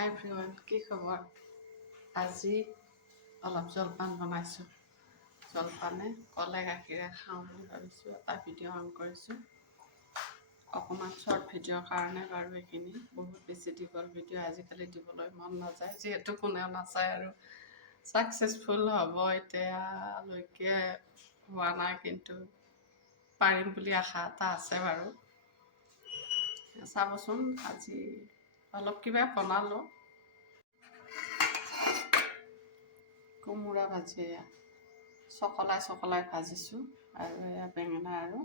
হাই everyone, কি খবৰ? আজি অলপ জলপান বনাইছোঁ। জলপানে কলে গাখীৰে খাওঁ বুলি ভাবিছোঁ। এটা ভিডিঅ' অন কৰিছোঁ। অকণমান শ্বৰ্ট ভিডিঅ'ৰ কাৰণে বাৰু এইখিনি বহুত বেছি দীঘল ভিডিঅ' আজিকালি দিবলৈ মন নাযায়, যিহেতু কোনেও নাচায় আৰু ছাকচেছফুল হ'ব এতিয়ালৈকে হোৱা নাই, কিন্তু পাৰিম বুলি আশা এটা আছে বাৰু। চাবচোন, আজি অলপ কিবা বনালোঁ। কোমোৰা ভাজি চকলাই ভাজিছোঁ, আৰু এয়া বেঙেনা আৰু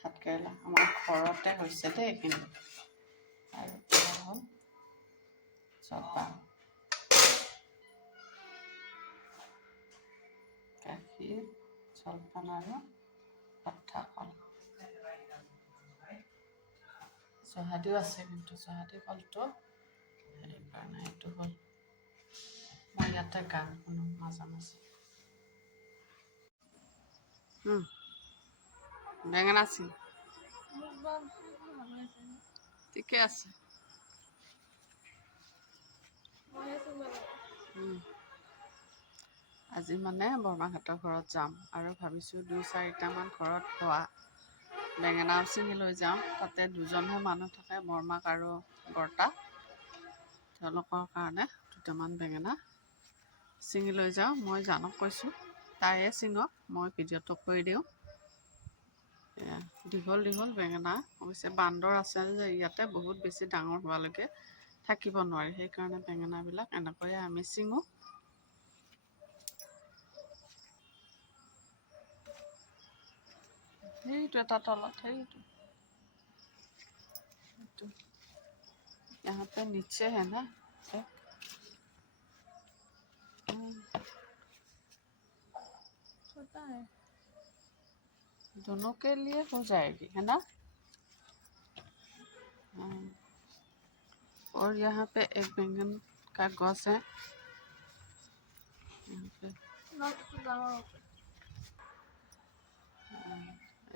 ভাতকেৰেলা আমাৰ ঘৰতে হৈছে দেই এইখিনি। আৰু এয়া হ'ল জলপান, গাখীৰ, জলপান আৰু কঠা কল। জহাদিও আছে, কিন্তু জহাদি কলটো সেইকাৰণে এইটো হ'ল। মই ইয়াতে গান শুনো মাজে মাজে। বেঙেনা চিন ঠিকে আছে। আজি মানে বৰমাহঁতৰ ঘৰত যাম আৰু ভাবিছোঁ 2-4টামান ঘৰত খোৱা বেঙেনাও ছিঙি লৈ যাওঁ। তাতে দুজনহে মানুহ থাকে, বৰমাক আৰু বৰ্তা। তেওঁলোকৰ কাৰণে দুটামান বেঙেনা ছিঙি লৈ যাওঁ। মই জানক কৈছোঁ তাইয়ে ছিঙক, মই ভিডিঅ'টো কৰি দিওঁ। দীঘল দীঘল বেঙেনা, অৱশ্যে বান্দৰ আছে যে ইয়াতে, বহুত বেছি ডাঙৰ হোৱালৈকে থাকিব নোৱাৰি, সেইকাৰণে বেঙেনাবিলাক এনেকৈয়ে আমি ছিঙো। সেইটো এটা তলত, সেইটো यहाँ पे नीचे है ना, छोटा है, दोनों के लिए हो जाएगी, है ना। और यहाँ पे एक बैंगन का गॉस है, यहाँ पे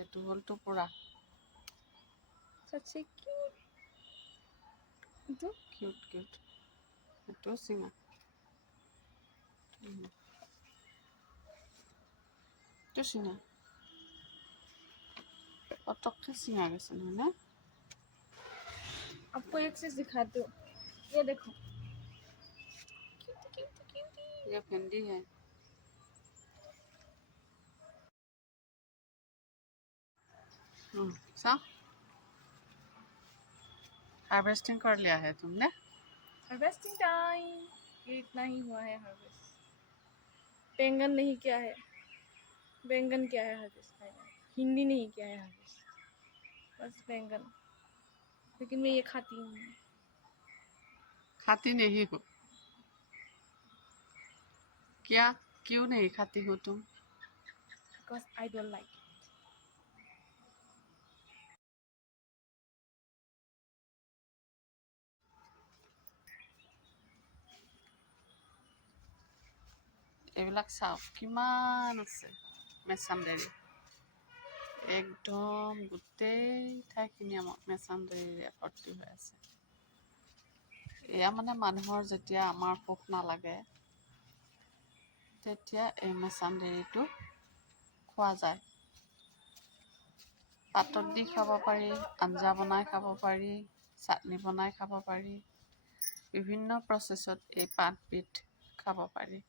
এইটো হ'ল টুকুৰা। কিউট কিউট, এইটো চিঙা, এইটো চিঙা, पटक सिंगा गए ना। आपको एक चीज दिखाती हूँ, ये देखो, ये भिंडी है। हार्वेस्टिंग कर लिया है तुमने? Harvesting time. ये इतना ही हुआ है हार्वेस्ट। बैंगन नहीं किया है, बैंगन क्या है हार्वेस्ट, हिंदी नहीं किया है हार्वेस्ट, बस बैंगन। लेकिन मैं ये खाती हूँ। खाती नहीं हो क्या? क्यों नहीं खाती हो तुम? Because I don't like it. এইবিলাক চাও কিমান আছে মেছামডাৰী, একদম গোটেই ঠাইখিনি আমাৰ মেছামডাৰীৰে ভৰ্তি হৈ আছে। এয়া মানে মানুহৰ যেতিয়া আমাৰ ভোক নালাগে তেতিয়া এই মেছামডাৰীটো খোৱা যায়। পাতত দি খাব পাৰি, আঞ্জা বনাই খাব পাৰি, চাটনি বনাই খাব পাৰি, বিভিন্ন প্ৰচেছত এই পাতবিধ খাব পাৰি।